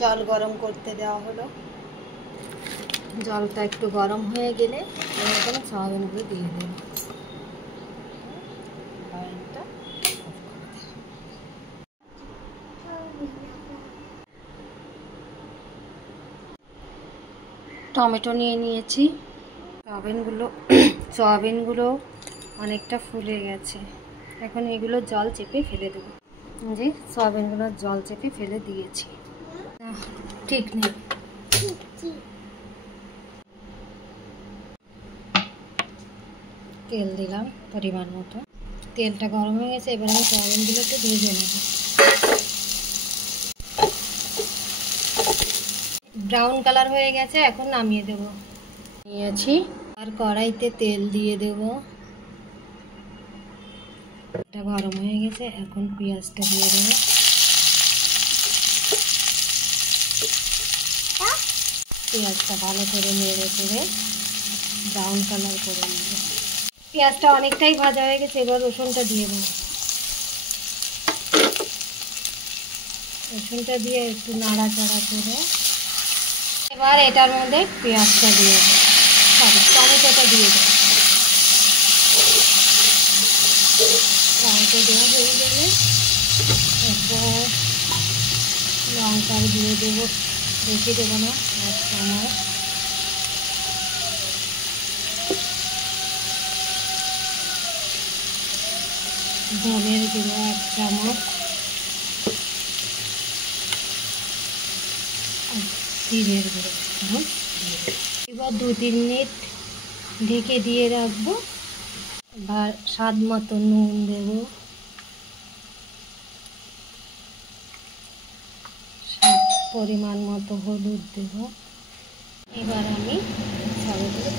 জল গরম করতে দেওয়া হলো। জলটা একটু গরম হয়ে গেলে এরকম সয়াবিনগুলো দিয়ে দেবো। টমেটো নিয়ে নিয়েছি। সয়াবিনগুলো অনেকটা ফুলে গেছে। এখন এগুলো জল চেপে ফেলে দেবো। যে সয়াবিনগুলো জল চেপে ফেলে দিয়েছি। ঠিক নেই, তেল দিলাম পরিমাণ মতো। তেলটা গরম হয়ে গেছে, এবার আমি সয়াবিনগুলোকে ভেজে নেব। ব্রাউন কালার হয়ে গেছে, এখন নামিয়ে দেব। নিয়েছি আর কড়াইতে তেল দিয়ে দেব। এটা গরম হয়ে গেছে, এখন পেঁয়াজটা দিয়ে দেবো। পেঁয়াজটা ভালো করে নেড়ে চেড়ে ব্রাউন কালার করে নেব। পেঁয়াজটা অনেকটাই ভাজা হয়ে গেছে, এবার রসুনটা দিয়ে দেবো। রসুনটা দিয়ে একটু নাড়াচাড়া করে এবার এটার মধ্যে পেঁয়াজটা দিয়ে দেবো, টমেটোটা দিয়ে দেবো। টমেটো দেওয়া হয়ে গেলে এরপর লঙ্কা দিয়ে দেবো, বেশি দেবো না, 1 চামচ। ধনের গুঁড়ো 1 চামচ, জিরের গুঁড়ো। এবার 2-3 মিনিট ঢেকে দিয়ে রাখবো। এবার স্বাদ মতো নুন দেব, পরিমাণ মতো হলুদ দেব। এবার আমি সবগুলো